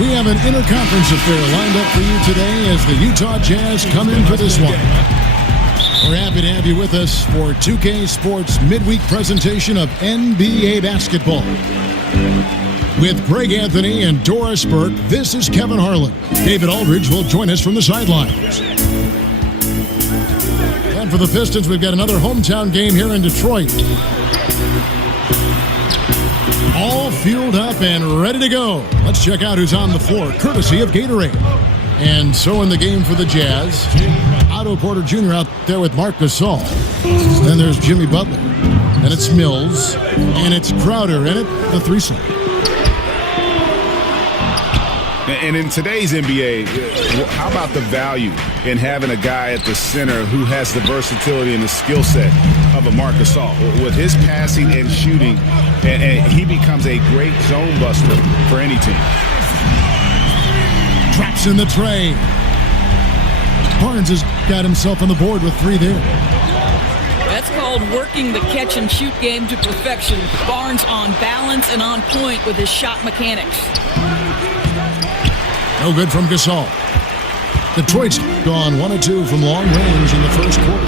We have an interconference affair lined up for you today as the Utah Jazz come in for this one. We're happy to have you with us for 2K Sports midweek presentation of NBA basketball. With Greg Anthony and Doris Burke, this is Kevin Harlan. David Aldridge will join us from the sidelines. And for the Pistons, we've got another hometown game here in Detroit. All fueled up and ready to go. Let's check out who's on the floor, courtesy of Gatorade. And so in the game for the Jazz, Otto Porter Jr. out there with Marc Gasol. Then there's Jimmy Butler. And it's Mills. And it's Crowder in it, the threesome. And in today's NBA, how about the value in having a guy at the center who has the versatility and the skill set of a Marc Gasol? With his passing and shooting, and he becomes a great zone buster for any team. Drops in the tray. Barnes has got himself on the board with 3 there. That's called working the catch-and-shoot game to perfection. Barnes on balance and on point with his shot mechanics. No good from Gasol. Detroit's gone 1 of 2 from long range in the first quarter.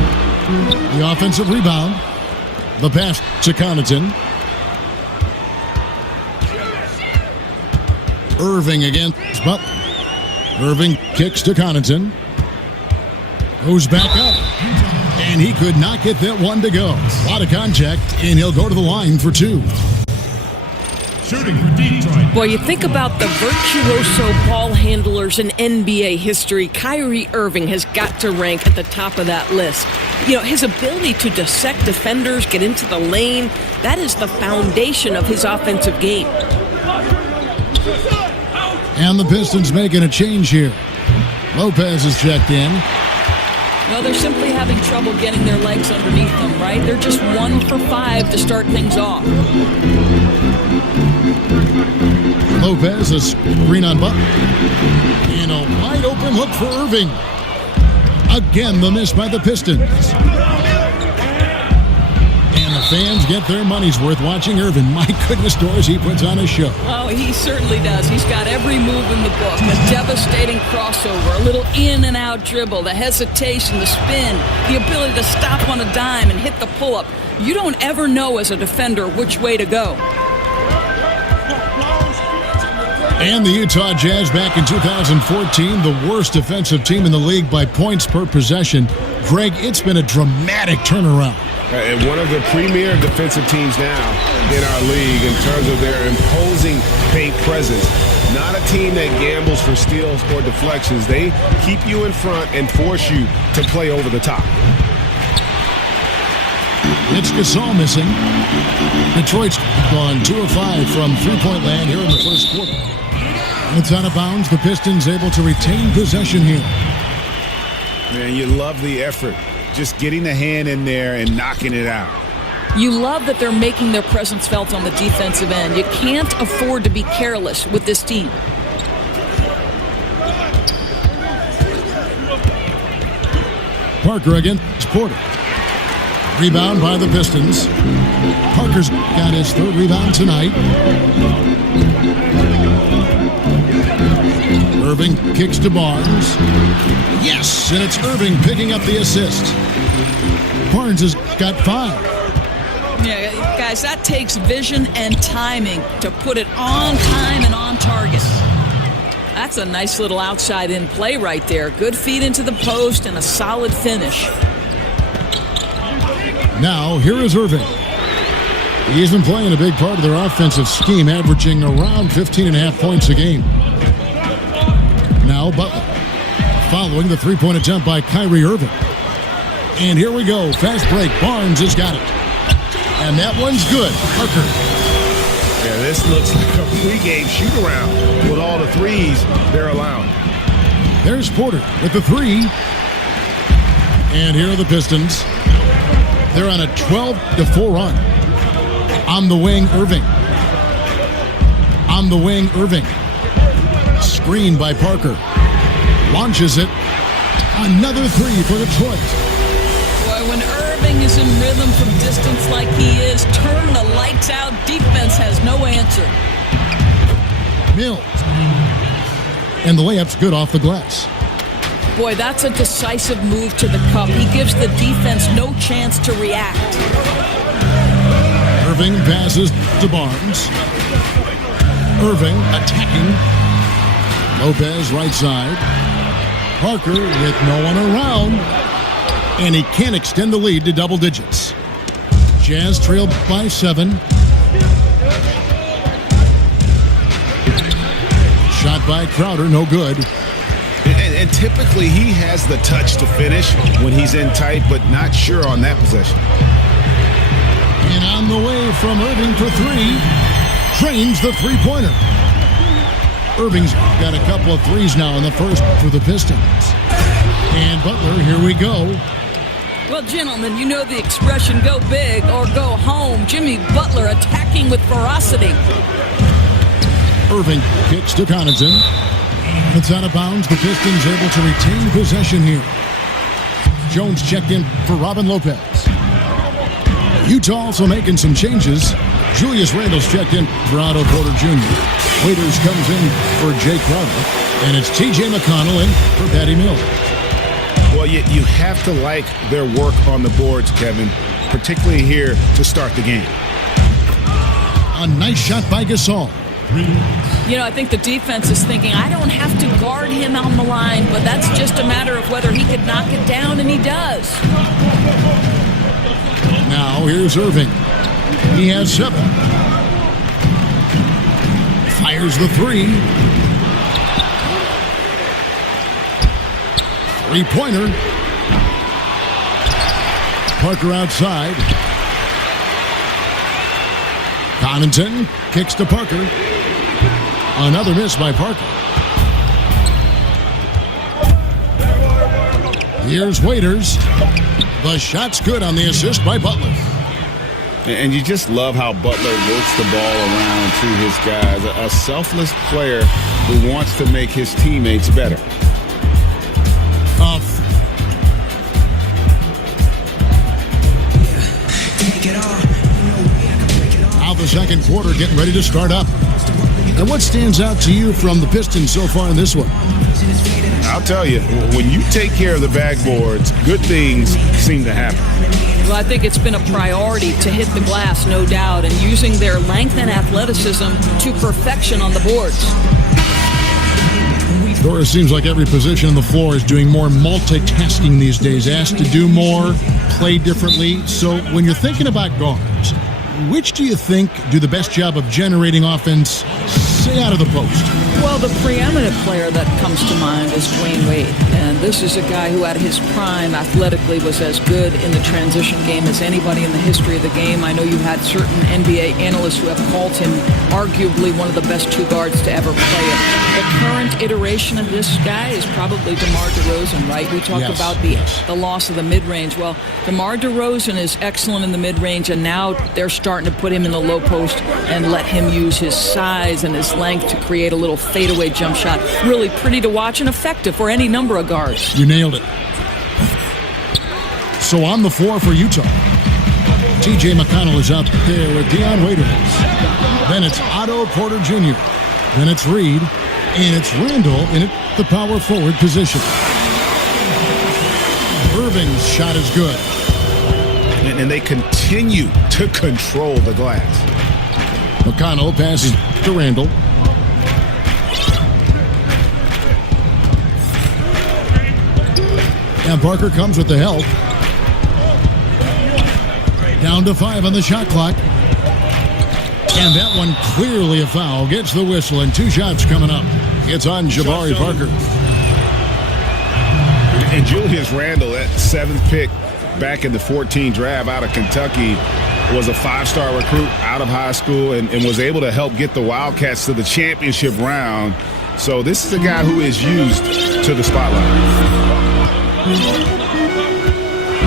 The offensive rebound. The pass to Connaughton. Irving against Butler. Irving kicks to Connaughton. Goes back up. And he could not get that one to go. A lot of contact, and he'll go to the line for 2. Shooting for Detroit. Boy, you think about the virtuoso ball handlers in NBA history. Kyrie Irving has got to rank at the top of that list. You know, his ability to dissect defenders, get into the lane, that is the foundation of his offensive game. And the Pistons making a change here. Lopez is checked in. Well, they're simply having trouble getting their legs underneath them, right? They're just 1 for 5 to start things off. Lopez is green on Butler. And a wide open look for Irving. Again, the miss by the Pistons. And the fans get their money's worth watching Irving. My goodness, Doris, he puts on a show. Oh, he certainly does. He's got every move in the book. A devastating crossover, a little in and out dribble, the hesitation, the spin, the ability to stop on a dime and hit the pull-up. You don't ever know as a defender which way to go. And the Utah Jazz back in 2014, the worst defensive team in the league by points per possession. Greg, it's been a dramatic turnaround. And one of the premier defensive teams now in our league in terms of their imposing paint presence. Not a team that gambles for steals or deflections. They keep you in front and force you to play over the top. It's Gasol missing. Detroit's gone 2 of 5 from three-point land here in the first quarter. It's out of bounds. The Pistons able to retain possession here. Man, you love the effort. Just getting the hand in there and knocking it out. You love that they're making their presence felt on the defensive end. You can't afford to be careless with this team. Parker against Porter. Rebound by the Pistons. Parker's got his 3rd rebound tonight. Irving kicks to Barnes. Yes, and it's Irving picking up the assist. Barnes has got 5. Yeah, guys, that takes vision and timing to put it on time and on target. That's a nice little outside-in play right there. Good feed into the post and a solid finish. Now, here is Irving. He's been playing a big part of their offensive scheme, averaging around 15.5 points a game. Now Butler, following the three-point attempt by Kyrie Irving. And here we go, fast break. Barnes has got it. And that one's good. Parker. Yeah, this looks like a pregame shoot-around with all the threes they're allowing. There's Porter with the 3. And here are the Pistons. They're on a 12-4 run. On the wing, Irving. On the wing, Irving. Screen by Parker. Launches it. Another 3 for Detroit. Boy, when Irving is in rhythm from distance like he is, turn the lights out. Defense has no answer. Mills And the layup's good off the glass. Boy, that's a decisive move to the cup. He gives the defense no chance to react. Irving passes to Barnes. Irving attacking. Lopez right side. Parker with no one around. And he can't extend the lead to double digits. Jazz trailed by 7. Shot by Crowder, no good. And typically he has the touch to finish when he's in tight, but not sure on that possession. And on the way from Irving for 3. Drains the three-pointer. Irving's got a couple of threes now in the first for the Pistons. And Butler, here we go. Well, gentlemen, you know the expression, go big or go home. Jimmy Butler attacking with ferocity. Irving kicks to Connaughton. It's out of bounds. The Pistons able to retain possession here. Jones checked in for Robin Lopez. Utah also making some changes. Julius Randle's checked in for Otto Porter Jr. Waiters comes in for Jay Crowder. And it's T.J. McConnell in for Patty Mills. Well, you have to like their work on the boards, Kevin, particularly here to start the game. A nice shot by Gasol. You know, I think the defense is thinking, I don't have to guard him on the line, but that's just a matter of whether he could knock it down, and he does. Now here's Irving. He has 7. Fires the 3. Three-pointer. Parker outside. Connaughton kicks to Parker. Another miss by Parker. Here's Waiters. The shot's good on the assist by Butler. And you just love how Butler works the ball around to his guys. A selfless player who wants to make his teammates better. Now the second quarter getting ready to start up. And what stands out to you from the Pistons so far in this one? I'll tell you, when you take care of the backboards, good things seem to happen. Well, I think it's been a priority to hit the glass, no doubt, and using their length and athleticism to perfection on the boards. Doris, seems like every position on the floor is doing more multitasking these days, asked to do more, play differently. So when you're thinking about guards, which do you think do the best job of generating offense, say, out of the post? Well, the preeminent player that comes to mind is Dwayne Wade. And this is a guy who at his prime athletically was as good in the transition game as anybody in the history of the game. I know you had certain NBA analysts who have called him arguably one of the best 2 guards to ever play it. The current iteration of this guy is probably DeMar DeRozan, right? We talked about the loss of the mid-range. Well, DeMar DeRozan is excellent in the mid-range, and now they're starting to put him in the low post and let him use his size and his length to create a little fadeaway jump shot. Really pretty to watch and effective for any number of guards. You nailed it. So on the floor for Utah, T.J. McConnell is out there with Dion Waiters. Then it's Otto Porter Jr. Then it's Reed. And it's Randle in the power forward position. Irving's shot is good. And they continue to control the glass. McConnell passes to Randle. And Parker comes with the help. Down to 5 on the shot clock. And that one clearly a foul. Gets the whistle, and 2 shots coming up. It's on Jabari Parker. And Julius Randle, that 7th pick back in the 14 draft out of Kentucky, was a 5-star recruit out of high school and was able to help get the Wildcats to the championship round. So this is a guy who is used to the spotlight.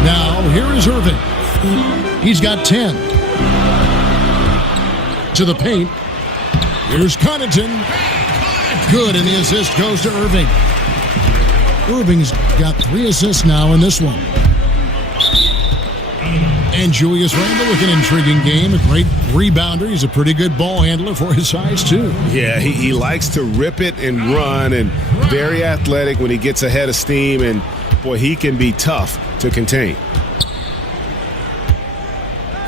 Now, here is Irving. He's got 10. To the paint. Here's Connaughton. Good, and the assist goes to Irving. Irving's got 3 assists now in this one. And And Julius Randle with an intriguing game, a great rebounder. He's a pretty good ball handler for his size, too. Yeah, he likes to rip it and run, and very athletic when he gets ahead of steam, and, boy, he can be tough to contain.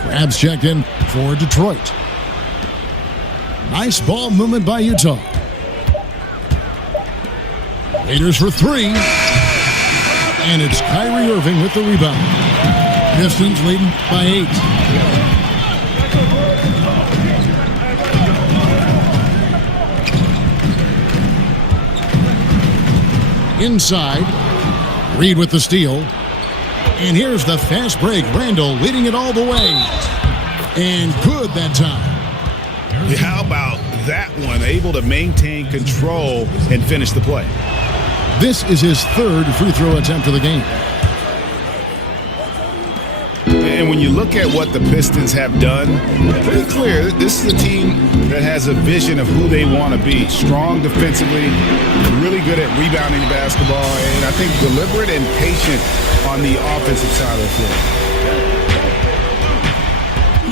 Crabs checked in for Detroit. Nice ball movement by Utah. Raiders for three. And it's Kyrie Irving with the rebound. Pistons leading by 8. Inside. Reed with the steal. And here's the fast break. Randle leading it all the way. And good that time. How about that one? Able to maintain control and finish the play. This is his third free throw attempt of the game. And when you look at what the Pistons have done, pretty clear, this is a team that has a vision of who they want to be. Strong defensively, really good at rebounding the basketball, and I think deliberate and patient on the offensive side of the floor.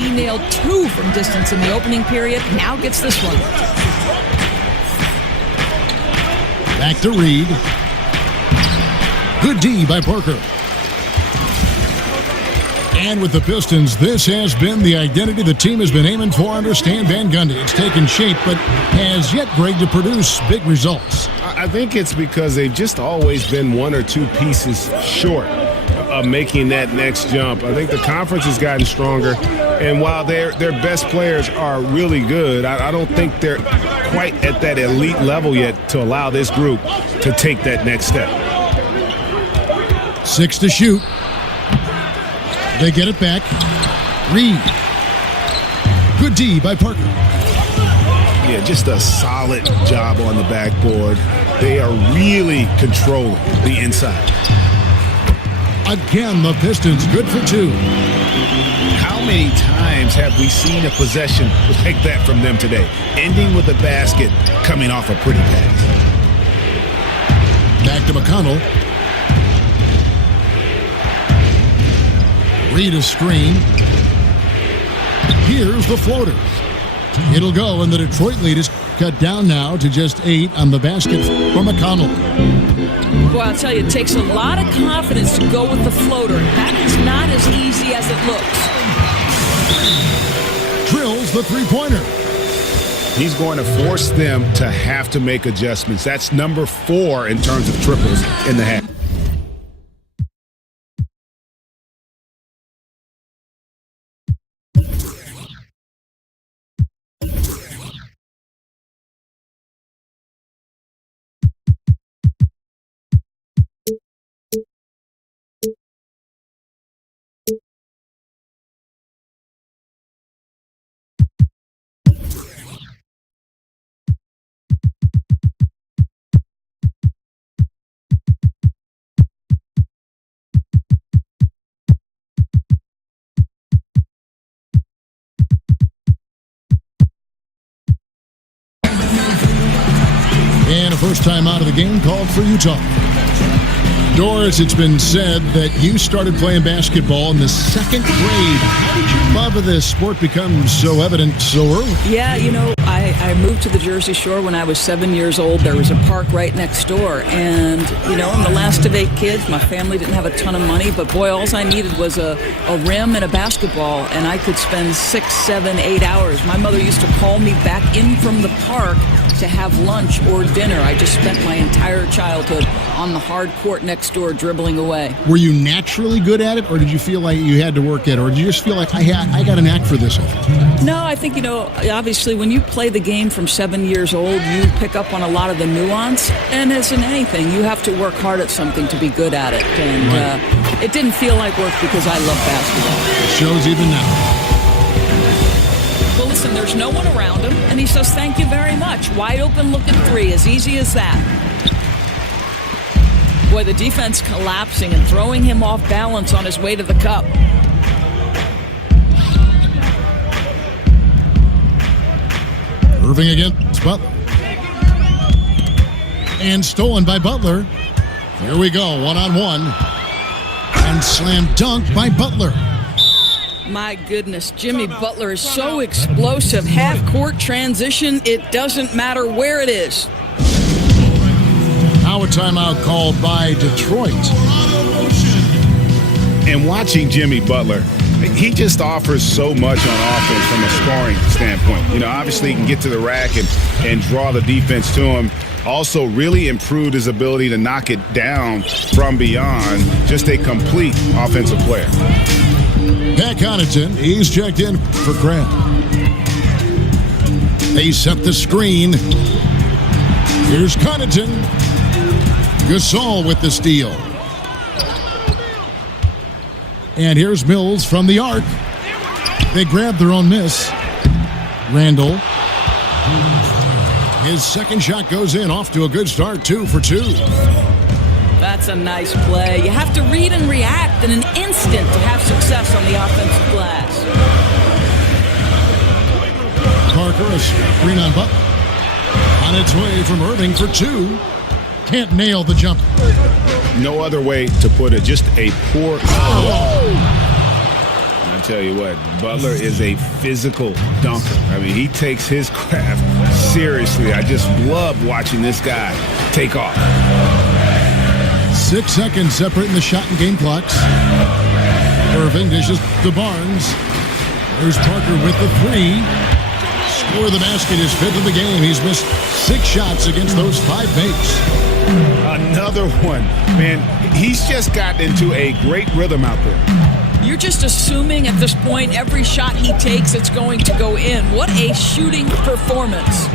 He nailed 2 from distance in the opening period. Now gets this one. Back to Reed. Good D by Parker. And with the Pistons, this has been the identity the team has been aiming for under Stan Van Gundy. It's taken shape, but has yet, Greg, to produce big results. I think it's because they've just always been 1 or 2 pieces short of making that next jump. I think the conference has gotten stronger, and while their best players are really good, I don't think they're quite at that elite level yet to allow this group to take that next step. 6 to shoot. They get it back. Reed. Good D by Parker. Yeah, just a solid job on the backboard. They are really controlling the inside. Again, the Pistons good for 2. How many times have we seen a possession like that from them today? Ending with a basket, coming off a pretty pass. Back to McConnell. Reed a screen. Here's the floater. It'll go, and the Detroit lead is cut down now to just 8 on the basket for McConnell. Boy, I'll tell you, it takes a lot of confidence to go with the floater. That is not as easy as it looks. Drills the three-pointer. He's going to force them to have to make adjustments. That's number 4 in terms of triples in the half. And a first time out of the game called for Utah. Doris, it's been said that you started playing basketball in the 2nd grade. How did your love of this sport become so evident so early? Yeah, you know, I moved to the Jersey Shore when I was 7 years old. There was a park right next door. And, you know, I'm the last of 8 kids. My family didn't have a ton of money. But, boy, all I needed was a rim and a basketball. And I could spend 6, 7, 8 hours. My mother used to call me back in from the park to have lunch or dinner. I just spent my entire childhood on the hard court next door dribbling away. Were you naturally good at it, or did you feel like you had to work at it, or did you just feel like I got a knack for this? No, I think, you know, obviously when you play the game from 7 years old, you pick up on a lot of the nuance, and as in anything, you have to work hard at something to be good at it. And it didn't feel like work because I love basketball. It shows even now. Well, listen, there's no one around him, and he says, thank you very much. Wide open looking 3, as easy as that. Boy, the defense collapsing and throwing him off balance on his way to the cup. Irving against Butler. And stolen by Butler. Here we go, 1-on-1. And slam dunk by Butler. My goodness, Jimmy Butler is so explosive. Half-court transition, it doesn't matter where it is. Now a timeout called by Detroit. And watching Jimmy Butler, he just offers so much on offense from a scoring standpoint. You know, obviously he can get to the rack and draw the defense to him. Also really improved his ability to knock it down from beyond. Just a complete offensive player. Pat Connaughton, he's checked in for Grant. They set the screen. Here's Connaughton. Gasol with the steal. And here's Mills from the arc. They grab their own miss. Randall. His second shot goes in, off to a good start, 2 for 2. That's a nice play. You have to read and react in an instant to have success on the offensive glass. Parker, a screen on Butler. On its way from Irving for 2. Can't nail the jump. No other way to put it. Just a poor. I tell you what, Butler is a physical dunker. I mean, he takes his craft seriously. I just love watching this guy take off. 6 seconds separating the shot and game clocks. Irving dishes to Barnes. There's Parker with the 3. Score the basket is 5th of the game. He's missed 6 shots against those 5 makes. Another one. Man, he's just gotten into a great rhythm out there. You're just assuming at this point every shot he takes it's going to go in. What a shooting performance.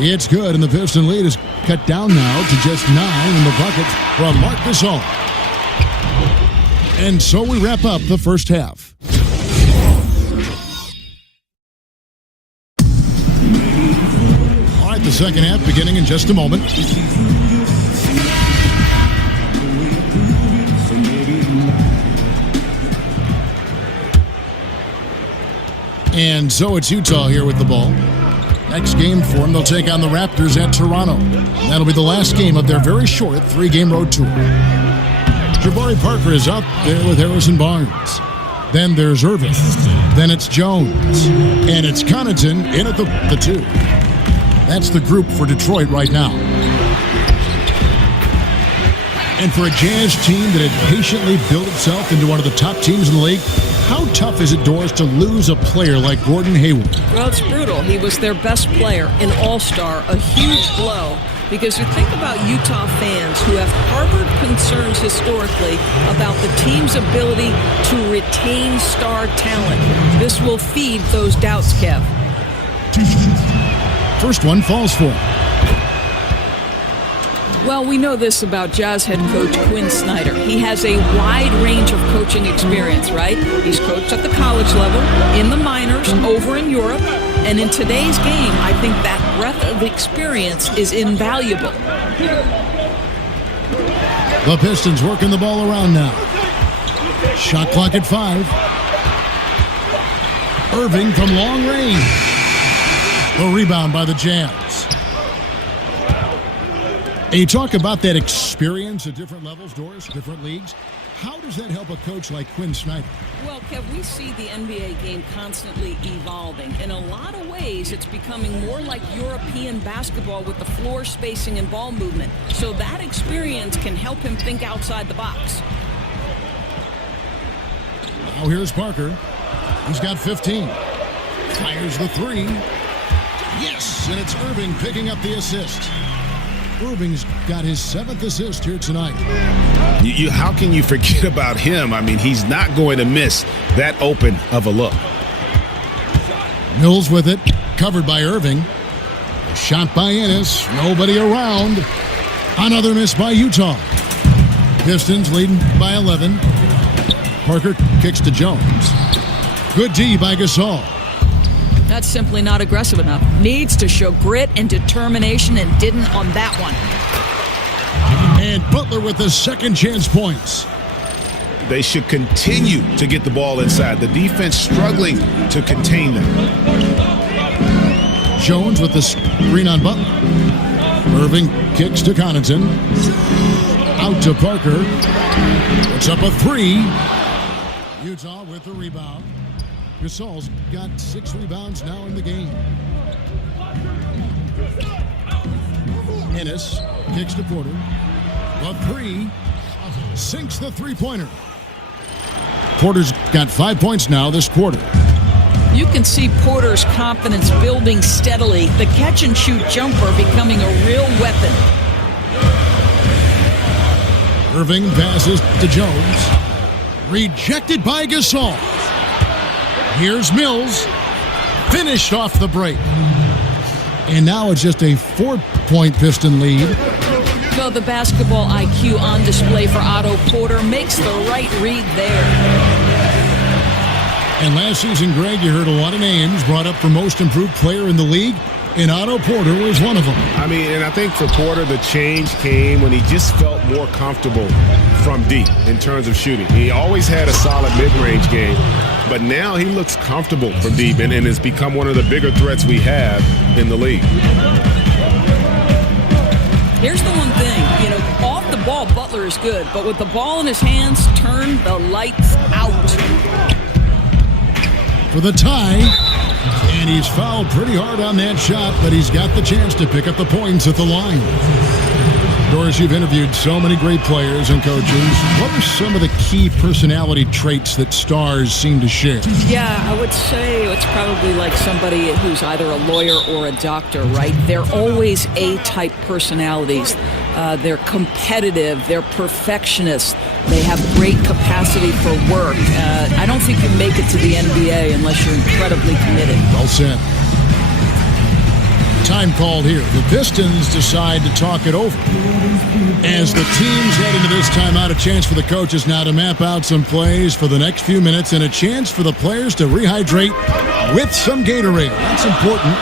It's good, and the Piston lead is cut down now to just 9 in the bucket from Marc Gasol. And so we wrap up the first half. All right, the second half beginning in just a moment. And so it's Utah here with the ball. Next game for them, they'll take on the Raptors at Toronto. That'll be the last game of their very short 3-game road tour. Jabari Parker is out there with Harrison Barnes. Then there's Irving. Then it's Jones. And it's Connaughton in at the 2. That's the group for Detroit right now. And for a Jazz team that had patiently built itself into one of the top teams in the league, how tough is it, Doris, to lose a player like Gordon Hayward? Well, it's brutal. He was their best player, an all-star, a huge blow. Because you think about Utah fans who have harbored concerns historically about the team's ability to retain star talent. This will feed those doubts, Kev. First one falls for him. Well, we know this about Jazz head coach Quinn Snyder. He has a wide range of coaching experience, right? He's coached at the college level, in the minors, over in Europe. And in today's game, I think that breadth of experience is invaluable. The Pistons working the ball around now. Shot clock at 5. Irving from long range. The rebound by the Jazz. And you talk about that experience at different levels, Doris, different leagues. How does that help a coach like Quinn Snyder? Well, Kev, we see the NBA game constantly evolving. In a lot of ways, it's becoming more like European basketball with the floor spacing and ball movement. So that experience can help him think outside the box. Now here's Parker. He's got 15. Fires the 3. Yes, and it's Irving picking up the assist. Irving's got his 7th assist here tonight. How can you forget about him? I mean, he's not going to miss that open of a look. Mills with it, covered by Irving. A shot by Ennis, nobody around. Another miss by Utah. Pistons leading by 11. Parker kicks to Jones. Good D by Gasol. That's simply not aggressive enough. Needs to show grit and determination, and didn't on that one. And Butler with the second chance points. They should continue to get the ball inside. The defense struggling to contain them. Jones with the screen on Butler. Irving kicks to Connaughton. Out to Parker. Puts up a 3. with the rebound. Gasol's got 6 rebounds now in the game. Ennis kicks to Porter. The 3 sinks the three-pointer. Porter's got 5 points now this quarter. You can see Porter's confidence building steadily. The catch-and-shoot jumper becoming a real weapon. Irving passes to Jones. Rejected by Gasol. Here's Mills. Finished off the break. And now it's just a 4-point Piston lead. So the basketball IQ on display for Otto Porter makes the right read there. And last season, Greg, you heard a lot of names brought up for most improved player in the league, and Otto Porter was one of them. I mean, and I think for Porter, the change came when he just felt more comfortable from deep in terms of shooting. He always had a solid mid-range game, but now he looks comfortable from deep and has become one of the bigger threats we have in the league. Here's the one thing, off the ball, Butler is good, but with the ball in his hands, turn the lights out. For the tie, and he's fouled pretty hard on that shot, but he's got the chance to pick up the points at the line. Doris, you've interviewed so many great players and coaches. What are some of the key personality traits that stars seem to share? Yeah, I would say it's probably like somebody who's either a lawyer or a doctor, right? They're always A-type personalities. They're competitive. They're perfectionists. They have great capacity for work. I don't think you make it to the NBA unless you're incredibly committed. Well said. Time called here. The Pistons decide to talk it over. As the teams head into this timeout, a chance for the coaches now to map out some plays for the next few minutes and a chance for the players to rehydrate with some Gatorade. That's important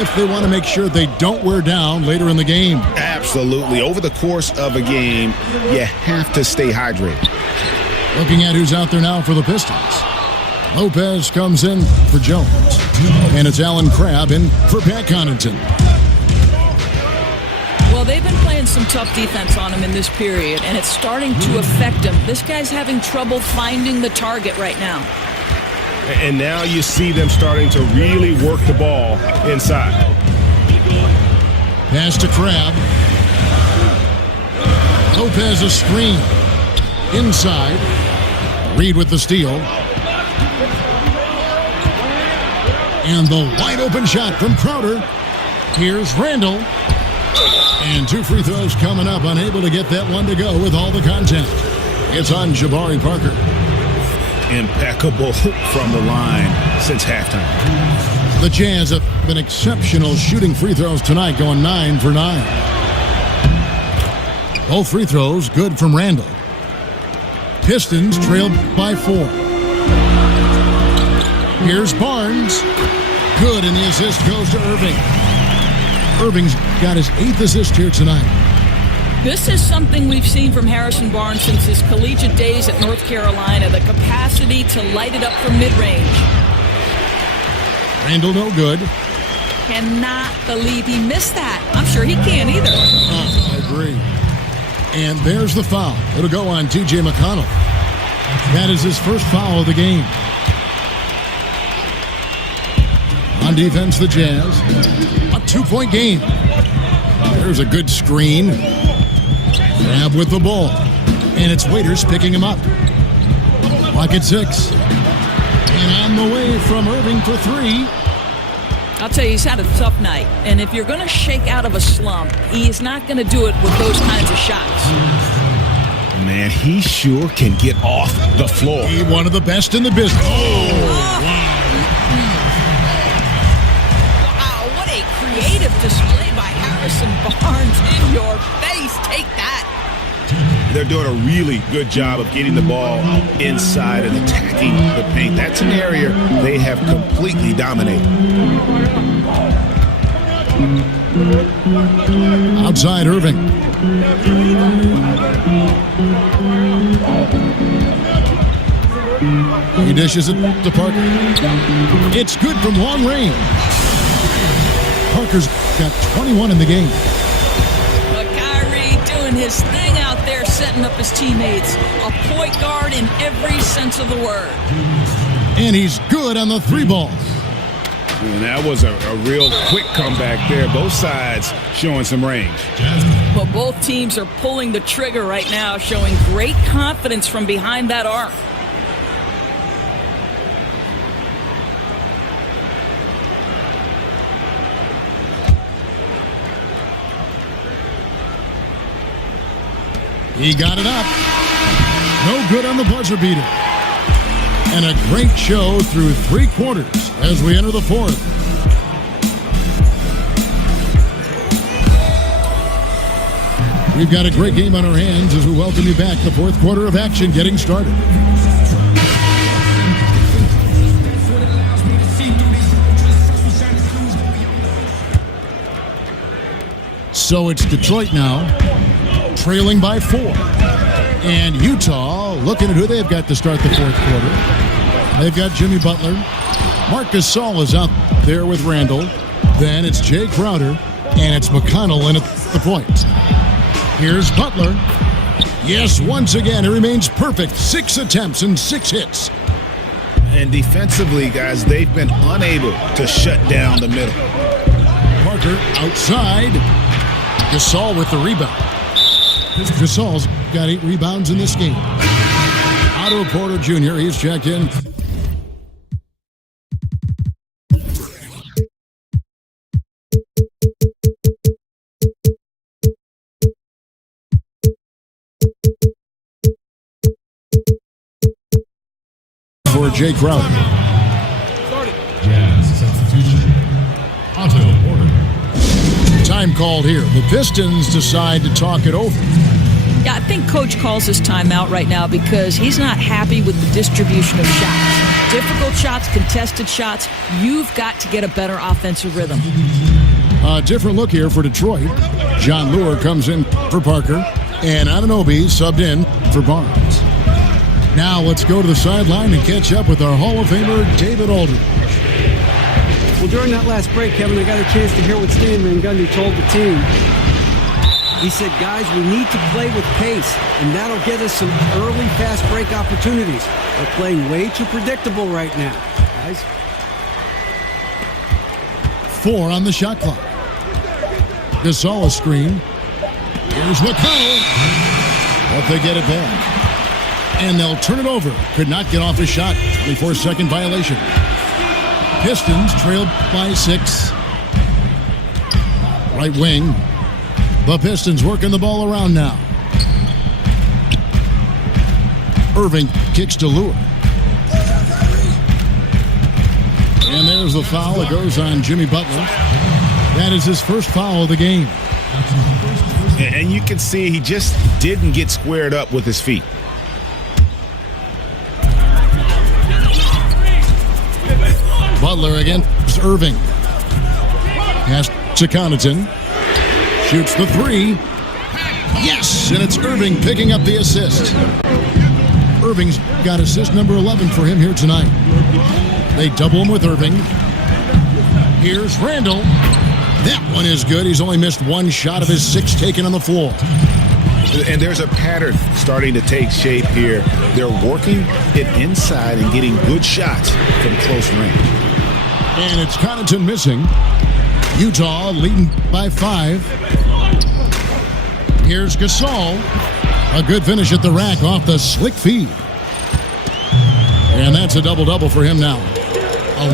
if they want to make sure they don't wear down later in the game. Absolutely. Over the course of a game, you have to stay hydrated. Looking at who's out there now for the Pistons. Lopez comes in for Jones. And it's Alan Crabb in for Pat Connaughton. Well, they've been playing some tough defense on him in this period, and it's starting to affect him. This guy's having trouble finding the target right now. And now you see them starting to really work the ball inside. Pass to Crabb. Lopez a screen. Inside. Reed with the steal. And the wide open shot from Crowder. Here's Randall. And 2 free throws coming up. Unable to get that one to go with all the contact. It's on Jabari Parker. Impeccable from the line since halftime. The Jazz have been exceptional shooting free throws tonight, going 9 for 9. Both free throws good from Randall. Pistons trailed by 4. Here's Barnes. Good, and the assist goes to Irving. Irving's got his 8th assist here tonight. This is something we've seen from Harrison Barnes since his collegiate days at North Carolina, the capacity to light it up from mid-range. Randall no good. Cannot believe he missed that. I'm sure he can't either. I agree. And there's the foul. It'll go on T.J. McConnell. That is his first foul of the game. On defense, the Jazz. A 2-point game. There's a good screen. Grab with the ball. And it's Waiters picking him up. Clock at 6. And on the way from Irving for 3. I'll tell you, he's had a tough night. And if you're going to shake out of a slump, he is not going to do it with those kinds of shots. Man, he sure can get off the floor. He's one of the best in the business. Wow, what a creative display by Harrison Barnes in your face. Take that. They're doing a really good job of getting the ball inside and attacking the paint. That's an area they have completely dominated. Outside Irving. He dishes it to Parker. It's good from long range. Parker's got 21 in the game. But Kyrie doing his thing out there, setting up his teammates. A point guard in every sense of the word. And he's good on the three ball. And that was a real quick comeback there. Both sides showing some range. Well, both teams are pulling the trigger right now, showing great confidence from behind that arc. He got it up. No good on the buzzer beater. And a great show through 3 quarters as we enter the 4th. We've got a great game on our hands as we welcome you back. The 4th quarter of action getting started. So it's Detroit now, trailing by 4. And Utah looking at who they've got to start the 4th quarter. They've got Jimmy Butler. Marc Gasol is out there with Randall. Then it's Jay Crowder. And it's McConnell in at the point. Here's Butler. Yes, once again, it remains perfect. 6 attempts and 6 hits. And defensively, guys, they've been unable to shut down the middle. Parker outside. Gasol with the rebound. Gasol's got 8 rebounds in this game. Otto Porter Jr., he's checked in. For Jay Crowder. Jazz substitution. Otto Porter. Time called here. The Pistons decide to talk it over. Yeah, I think Coach calls his timeout right now because he's not happy with the distribution of shots. Difficult shots, contested shots. You've got to get a better offensive rhythm. A different look here for Detroit. John Lure comes in for Parker. And Anunoby subbed in for Barnes. Now let's go to the sideline and catch up with our Hall of Famer, David Aldridge. Well, during that last break, Kevin, I got a chance to hear what Stan Van Gundy told the team. He said, guys, we need to play with pace, and that'll get us some early fast break opportunities. We're playing way too predictable right now, guys. 4 on the shot clock. Gasol screen. Here's McConnell. But they get it back. And they'll turn it over. Could not get off his shot. 24-second violation. Pistons trailed by 6. Right wing. The Pistons working the ball around now. Irving kicks to Lure. And there's the foul. It goes on Jimmy Butler. That is his first foul of the game. And you can see he just didn't get squared up with his feet. Butler against Irving. Pass to Connaughton. Shoots the 3. Yes, and it's Irving picking up the assist. Irving's got assist number 11 for him here tonight. They double him with Irving. Here's Randall. That one is good. He's only missed 1 shot of his 6 taken on the floor. And there's a pattern starting to take shape here. They're working it inside and getting good shots from close range. And it's Connaughton missing. Utah leading by 5. Here's Gasol. A good finish at the rack off the slick feed. And that's a double-double for him now.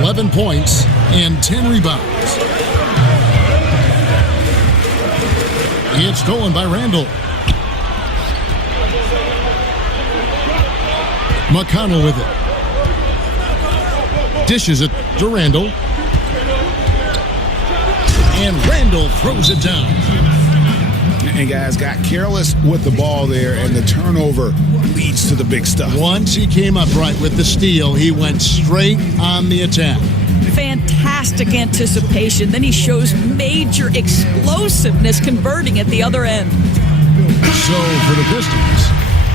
11 points and 10 rebounds. It's stolen by Randall. McConnell with it. Dishes it to Randall. And Randall throws it down. And guys got careless with the ball there, and the turnover leads to the big stuff. Once he came up right with the steal, he went straight on the attack. Fantastic anticipation. Then he shows major explosiveness converting at the other end. So for the Pistons,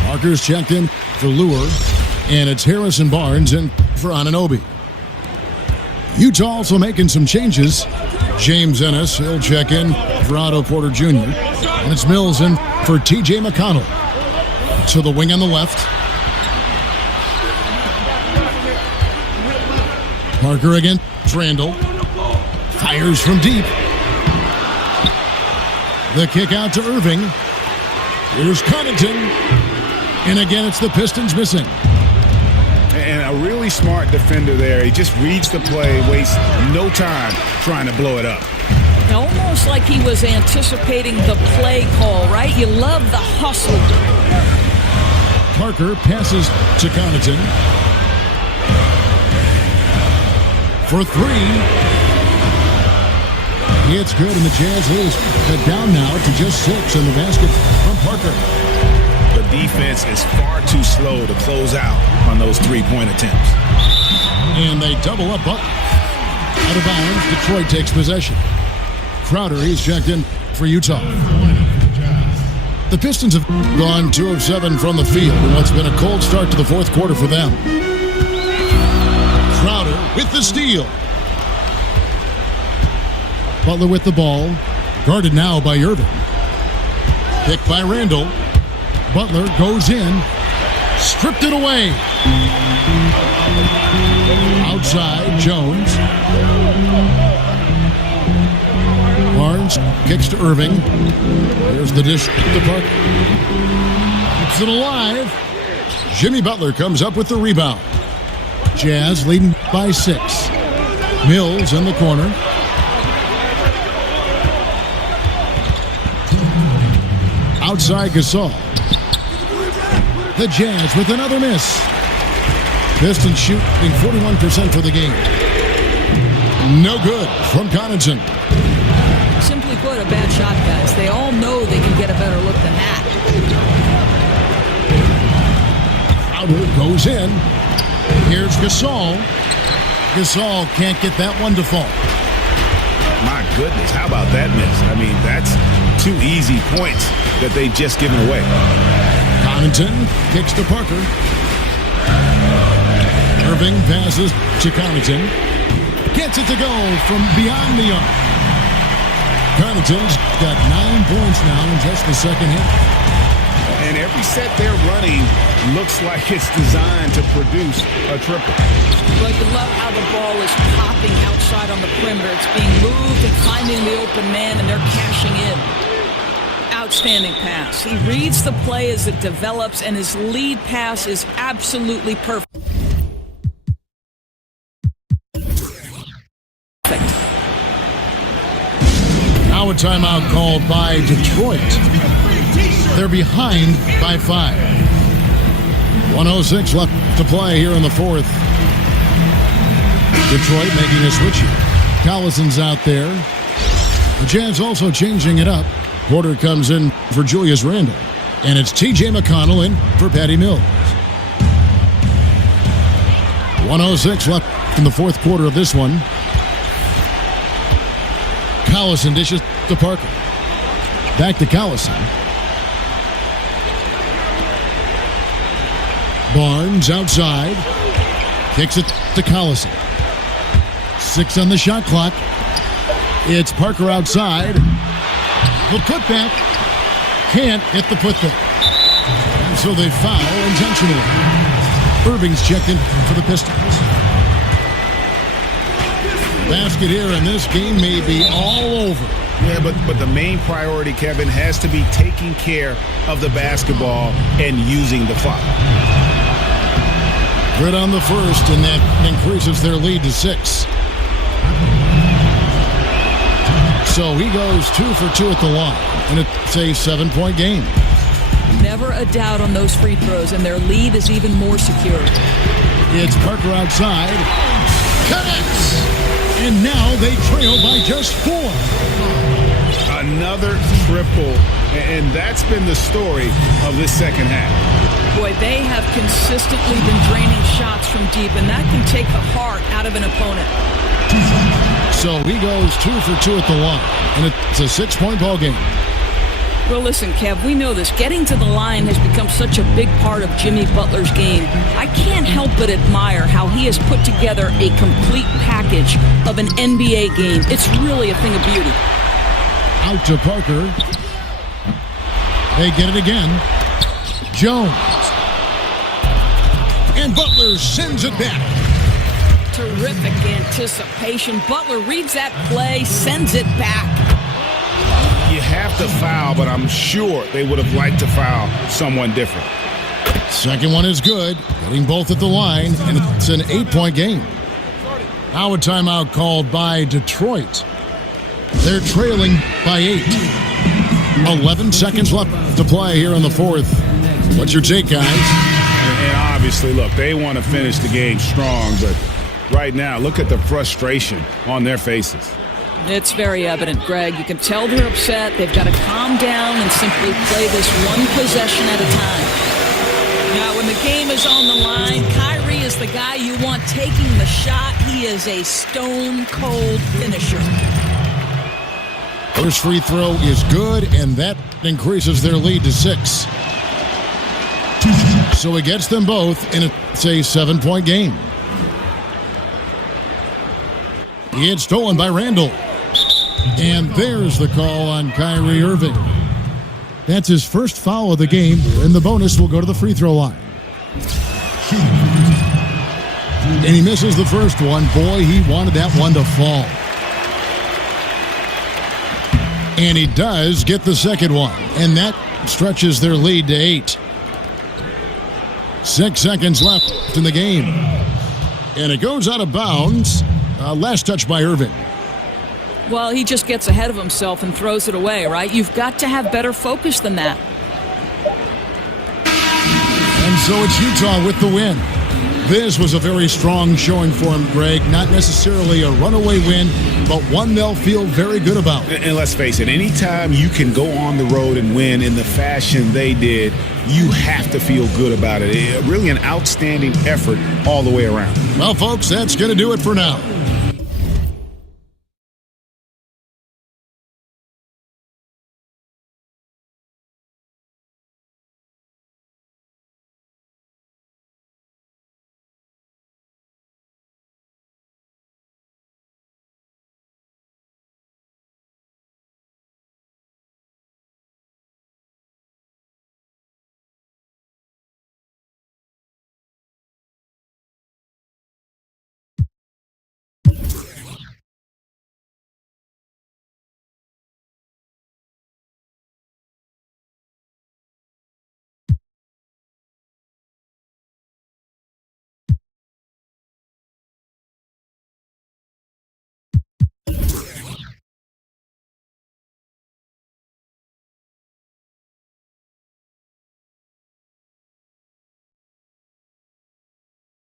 Parker's checked in for Lure, and it's Harrison Barnes in for Anunoby. Utah also making some changes. James Ennis, he'll check in for Otto Porter Jr. And it's Mills in for T.J. McConnell. To the wing on the left. Parker against Randall. Fires from deep. The kick out to Irving. Here's Connaughton. And again, it's the Pistons missing. And a really smart defender there. He just reads the play, wastes no time trying to blow it up. Almost like he was anticipating the play call, right? You love the hustle. Parker passes to Connaughton. For three. It's good, and the Jazz lose. Cut down now to just 6 in the basket from Parker. The defense is far too slow to close out on those three-point attempts. And they double up. Out of bounds, Detroit takes possession. Crowder, he's checked in for Utah. The Pistons have gone 2 of 7 from the field in what's been a cold start to the fourth quarter for them. Crowder with the steal. Butler with the ball. Guarded now by Irving. Picked by Randall. Butler goes in. Stripped it away. Outside, Jones. Barnes kicks to Irving. There's the dish to Parker. Keeps it alive. Jimmy Butler comes up with the rebound. Jazz leading by 6. Mills in the corner. Outside Gasol. The Jazz with another miss. Pistons shooting 41% for the game. No good from Connaughton. Simply put, a bad shot, guys. They all know they can get a better look than that. Crowder goes in. Here's Gasol. Gasol can't get that one to fall. My goodness, how about that miss? I mean, that's 2 easy points that they just given away. Connaughton kicks to Parker. Irving passes to Connaughton. Gets it to go from beyond the arc. Connaughton's got 9 points now in just the second half. And every set they're running looks like it's designed to produce a triple. But you love how the ball is popping outside on the perimeter. It's being moved and finding the open man, and they're cashing in. Outstanding pass. He reads the play as it develops, and his lead pass is absolutely perfect. Now a timeout called by Detroit. They're behind by 5. 1:06 left to play here in the fourth. Detroit making a switch here. Collison's out there. The Jazz also changing it up. Porter comes in for Julius Randle. And it's T.J. McConnell in for Patty Mills. 1:06 left in the fourth quarter of this one. Collison dishes to Parker. Back to Collison. Barnes outside. Kicks it to Collison. 6 on the shot clock. It's Parker outside. The putback. Can't hit the putback. So they foul intentionally. Irving's checked in for the Pistons. Basket here, and this game may be all over. Yeah, but the main priority, Kevin, has to be taking care of the basketball and using the clock. Good on the first, and that increases their lead to 6. So he goes 2 for 2 at the line, and it's a 7-point game. Never a doubt on those free throws, and their lead is even more secure. It's Parker outside. Connects! And now they trail by just 4. Another triple, and that's been the story of this second half. Boy, they have consistently been draining shots from deep, and that can take the heart out of an opponent. So he goes 2 for 2 at the line, and it's a 6-point ball game. Well, listen, Kev, we know this. Getting to the line has become such a big part of Jimmy Butler's game. I can't help but admire how he has put together a complete package of an NBA game. It's really a thing of beauty. Out to Parker. They get it again. Jones. And Butler sends it back. Terrific anticipation. Butler reads that play, sends it back. You have to foul, but I'm sure they would have liked to foul someone different. Second one is good. Getting both at the line, and it's an 8-point game. Now a timeout called by Detroit. They're trailing by 8. 11 seconds left to play here in the fourth. What's your take, guys? And obviously, look, they want to finish the game strong, but right now, look at the frustration on their faces. It's very evident, Greg. You can tell they're upset. They've got to calm down and simply play this one possession at a time. Now, when the game is on the line, Kyrie is the guy you want taking the shot. He is a stone-cold finisher. First free throw is good, and that increases their lead to 6. So it gets them both, and it's a 7-point game. It's stolen by Randall. And there's the call on Kyrie Irving. That's his first foul of the game, and the bonus will go to the free throw line. And he misses the first one. Boy, he wanted that one to fall. And he does get the second one, and that stretches their lead to 8. 6 seconds left in the game. And it goes out of bounds. Last touch by Irving. Well, he just gets ahead of himself and throws it away, right? You've got to have better focus than that. And so it's Utah with the win. This was a very strong showing for him, Greg. Not necessarily a runaway win, but one they'll feel very good about. And let's face it, anytime you can go on the road and win in the fashion they did, you have to feel good about it. Really an outstanding effort all the way around. Well, folks, that's going to do it for now.